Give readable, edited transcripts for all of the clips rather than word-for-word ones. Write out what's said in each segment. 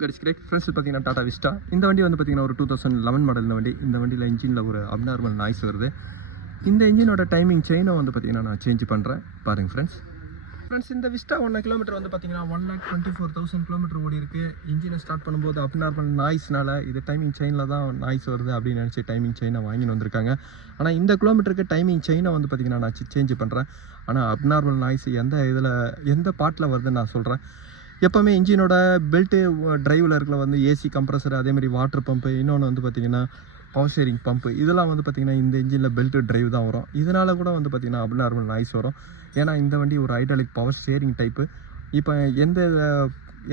Great friends பார்த்தீங்கன்னா Tata Vista இந்த வண்டி வந்து பார்த்தீங்கன்னா ஒரு 2011 மாடல் வண்டி. இந்த வண்டியில் இன்ஜினில் ஒரு அப்நார்மல் நாய்ஸ் வருது. இந்த இன்ஜினோட டைமிங் செயினை வந்து பார்த்தீங்கன்னா நான் சேஞ்ச் பண்ணுறேன் பாருங்கள் ஃப்ரெண்ட்ஸ் இந்த விஸ்டா 1 கிலோமீட்டர் வந்து பார்த்தீங்கன்னா 1,24,000 கிலோமீட்டர் ஓடி இருக்குது. இன்ஜினை ஸ்டார்ட் பண்ணும்போது அப்நார்மல் நாய்ஸ்னால இது டைமிங் செயினில் தான் நாய்ஸ் வருது அப்படின்னு நினச்சி டைமிங் செயினை வாங்கின்னு வந்திருக்காங்க. ஆனால் இந்த கிலோமீட்டருக்கு டைமிங் செயினை வந்து பார்த்தீங்கன்னா நான் சேஞ்ச் பண்ணுறேன். ஆனால் அப்நார்மல் நாய்ஸ் எந்த பார்ட்டில் வருதுன்னு நான் சொல்கிறேன். எப்போவுமே இன்ஜினோட பெல்ட்டு டிரைவில் இருக்கிற வந்து ஏசி கம்ப்ரஸர், அதேமாதிரி வாட்டர் பம்பு, இன்னொன்று வந்து பார்த்திங்கன்னா பவர் ஷேரிங் பம்பு, இதெல்லாம் வந்து பார்த்திங்கன்னா இந்த இன்ஜினில் பெல்ட்டு டிரைவ் தான் வரும். இதனால் கூட வந்து பார்த்திங்கன்னா அப்நார்மல் நாய்ஸ் வரும். ஏன்னா இந்த வண்டி ஒரு ஹைட்ராலிக் பவர் ஷேரிங் டைப்பு. இப்போ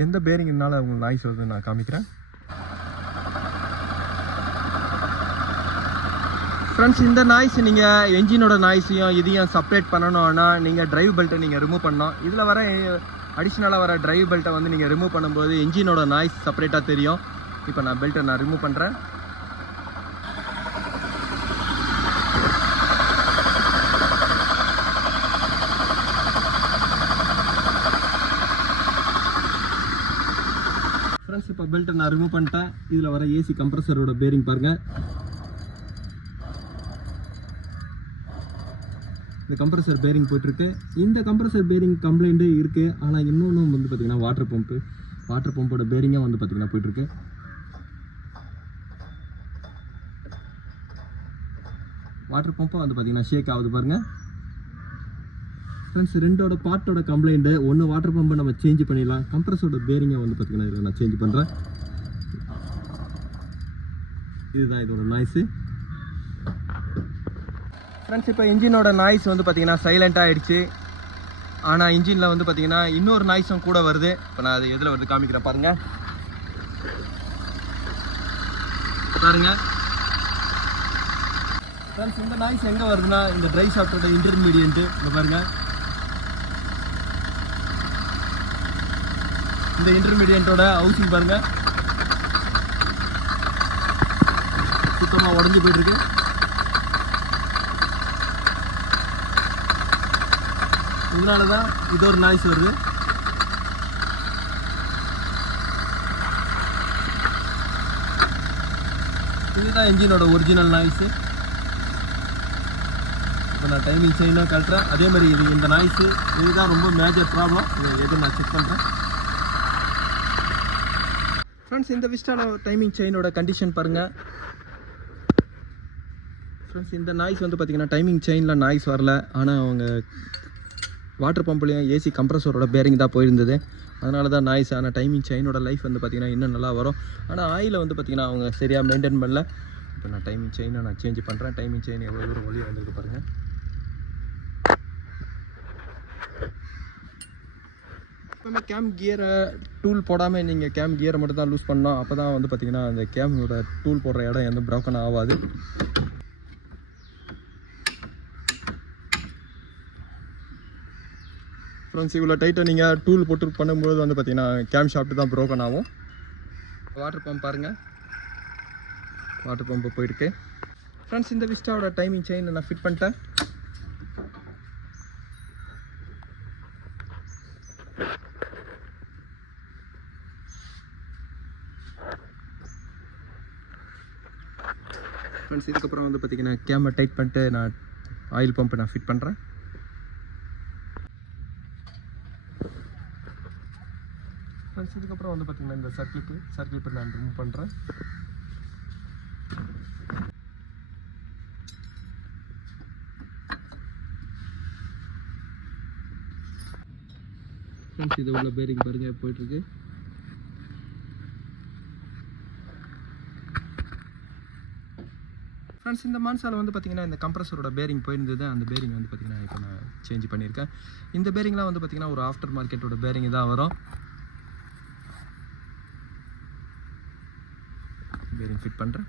எந்த பேரிங்னால உங்களுக்கு நாய்ஸ் வருதுன்னு நான் காமிக்கிறேன். ஃப்ரெண்ட்ஸ் இந்த நாய்ஸ் நீங்கள் என்ஜினோட நாய்ஸையும் இதையும் செப்பரேட் பண்ணணும்னா நீங்கள் டிரைவ் பெல்ட்டை நீங்கள் ரிமூவ் பண்ணணும். இதில் வர அடிஷ்னலாக வர டிரைவ் பெல்ட்டை வந்து நீங்கள் ரிமூவ் பண்ணும்போது என்ஜினோட நாய்ஸ் செப்பரேட்டாக தெரியும். இப்போ நான் பெல்ட்டை ரிமூவ் பண்ணுறேன். ஃப்ரெண்ட்ஸ் இப்போ பெல்ட்டை நான் ரிமூவ் பண்ணிட்டேன். இதில் வர ஏசி கம்ப்ரஸரோட பேரிங் பாருங்கள். இந்த கம்ப்ரஸர் பேரிங் போயிட்டுருக்கு. இந்த கம்ப்ரஸர் பேரிங் கம்ப்ளைண்ட்டு இருக்குது. ஆனால் இன்னொன்று வந்து பார்த்திங்கன்னா வாட்டர் பம்போட பேரிங்காக வந்து பார்த்திங்கன்னா போயிட்டுருக்கு. வாட்டர் பம்பும் வந்து பார்த்திங்கன்னா ஷேக் ஆகுது பாருங்கள். ஃப்ரெண்ட்ஸ் ரெண்டோட பார்ட்டோட கம்ப்ளைண்ட்டு ஒன்று வாட்டர் பம்பை நம்ம சேஞ்ச் பண்ணிடலாம். கம்ப்ரஸரோட பேரிங்கை வந்து பார்த்திங்கன்னா இதில் நான் சேஞ்ச் பண்ணுறேன். இதுதான் இதோட நாய்ஸு. ஃப்ரெண்ட்ஸ் இப்போ இன்ஜினோட நாய்ஸ் வந்து பார்த்திங்கன்னா சைலண்ட்டாக ஆகிடுச்சு. ஆனால் இன்ஜினில் வந்து பார்த்திங்கன்னா இன்னொரு நாய்ஸும் கூட வருது. இப்போ நான் அது எதில் வருது காமிக்கிறேன் பாருங்கள். ஃப்ரெண்ட்ஸ் இந்த நாய்ஸ் எங்கே வருதுன்னா இந்த ட்ரை ஷாஃப்டோட இன்டர்மீடியன்ட்டு இங்கே பாருங்கள். இந்த இன்டர்மீடியன்ட்டோட ஹவுசிங் பாருங்கள், சுத்தமாக உடஞ்சி போயிட்டுருக்கு. இதனால தான் இது ஒரு நாய்ஸ் வருது. இதுதான் இன்ஜினோட ஒரிஜினல் நாய்ஸு. இப்போ நான் டைமிங் செயினாக கட்டுறேன். அதே மாதிரி இந்த நாய்ஸு இதுதான் ரொம்ப மேஜர் ப்ராப்ளம். இதை எது நான் செக் பண்ணுறேன். ஃப்ரெண்ட்ஸ் இந்த விஸ்டான டைமிங் செயினோட கண்டிஷன் பாருங்கள். ஃப்ரெண்ட்ஸ் இந்த நாய்ஸ் வந்து பார்த்திங்கன்னா டைமிங் செயினில் நாய்ஸ் வரல. ஆனால் அவங்க வாட்டர் பம்ப்லேயும் ஏசி கம்ப்ரஸரோட பேரிங் தான் போயிருந்தது. அதனால தான் நாய்ஸ். ஆனால் டைமிங் செயினோட லைஃப் வந்து பார்த்திங்கன்னா இன்னும் நல்லா வரும். ஆனால் ஆயிலை வந்து பார்த்திங்கன்னா அவங்க சரியாக மெயின்டைன் பண்ணல. இப்போ நான் டைமிங் செயினை நான் சேஞ்ச் பண்ணுறேன். டைமிங் செயின் எவ்வளோ தூரம் ஒளி வந்துருக்கு பாருங்கள். எப்போவுமே கேம் கியரை டூல் போடாமல் நீங்கள் கேம் கியரை மட்டும் தான் லூஸ் பண்ணோம். அப்போ தான் வந்து பார்த்திங்கன்னா அந்த கேமோட டூல் போடுற இடம் எந்த ப்ரோக்கன் ஆகாது. ஃப்ரெண்ட்ஸ் இவ்வளோ டைட்டை நீங்கள் டூல் போட்டு பண்ணும்போது வந்து பார்த்திங்கன்னா கேம் ஷாஃப்ட் தான் ப்ரோக்கன் ஆகும். வாட்டர் பம்ப் பாருங்கள், வாட்டர் பம்பு போயிருக்கு. ஃப்ரெண்ட்ஸ் இந்த விஸ்டாவோட டைமிங் செயின் நான் ஃபிட் பண்ணிட்டேன். ஃப்ரெண்ட்ஸ் இதுக்கப்புறம் வந்து பார்த்திங்கன்னா கேமை டைட் பண்ணிட்டு நான் ஆயில் பம்பை நான் ஃபிட் பண்ணுறேன். ஃப்ரெண்ட்ஸ் இதுக்கப்புறம் வந்து பார்த்திங்கன்னா இந்த சர்க்கிளிப்பு நான் ரிமூவ் பண்ணுறேன். ஃப்ரெண்ட்ஸ் இது உள்ள பேரிங் பாருங்கள் போயிட்டுருக்கு. ஃப்ரெண்ட்ஸ் இந்த மான்சாவில் வந்து பார்த்திங்கன்னா இந்த கம்ப்ரஸரோட பேரிங் போயிருந்தது. அந்த பேரிங் வந்து பார்த்திங்கன்னா இப்போ நான் சேஞ்ச் பண்ணியிருக்கேன். இந்த பேரிங்லாம் வந்து பார்த்திங்கன்னா ஒரு ஆஃப்டர் மார்க்கெட்டோட பேரிங் தான் வரும். பேரிங் ஃபிட் பண்ணுறேன்.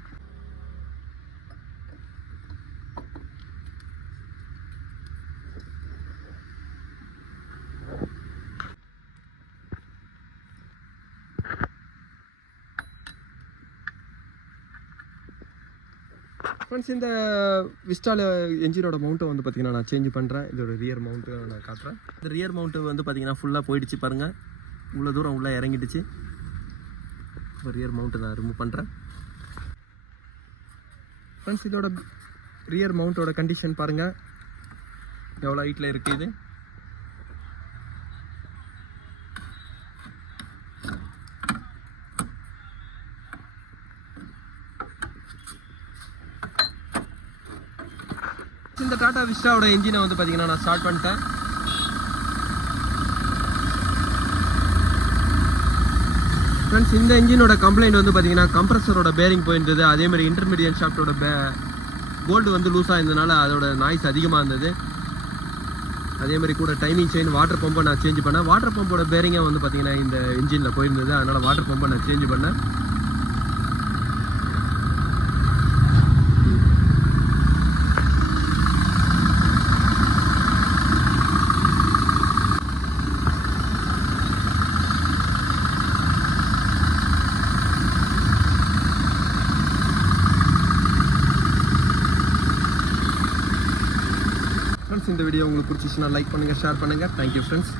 ஃப்ரெண்ட்ஸ் இந்த விஸ்டால என்ஜினோட மவுண்ட்டை வந்து பார்த்திங்கன்னா நான் சேஞ்ச் பண்ணுறேன். இதோட ரியர் மவுண்ட்டு நான் காட்டுறேன். இந்த ரியர் மவுண்ட்டு வந்து பார்த்திங்கன்னா ஃபுல்லாக போயிடுச்சு பாருங்கள். இவ்வளோ தூரம் உள்ளே இறங்கிடுச்சு. இப்போ ரியர் மவுண்ட்டை நான் ரிமூவ் பண்ணுறேன். ஃப்ரெண்ட்ஸ், இதோட ரியர் மவுண்ட்டோட கண்டிஷன் பாருங்கள் எவ்வளோ ஹைட்டில் இருக்குது. இது இந்த டாடா விஸ்டாவோட இன்ஜினை வந்து பார்த்தீங்கன்னா நான் ஸ்டார்ட் பண்ணிட்டேன். ஃப்ரெண்ட்ஸ், இந்த இன்ஜினோட கம்ப்ளைண்ட் வந்து பார்த்தீங்கன்னா கம்ப்ரஸரோட பேரிங் போயிருந்தது. அதேமாதிரி இன்டர்மீடியட் ஷாஃப்டோட போல்டு வந்து லூஸாக இருந்ததுனால அதோட நாய்ஸ் அதிகமாக இருந்தது. அதேமாதிரி கூட டைமிங் செயின், வாட்டர் பம்பை நான் சேஞ்ச் பண்ணேன். வாட்டர் பம்போட பேரிங்கை வந்து பார்த்தீங்கன்னா இந்த இன்ஜினில் போயிருந்தது. அதனால் வாட்டர் பம்பை நான் சேஞ்ச் பண்ணேன். ஃப்ரெண்ட்ஸ், இந்த வீடியோ உங்களுக்கு பிடிச்சிச்சுன்னா லைக் பண்ணுங்கள், ஷேர் பண்ணுங்கள். Thank you friends.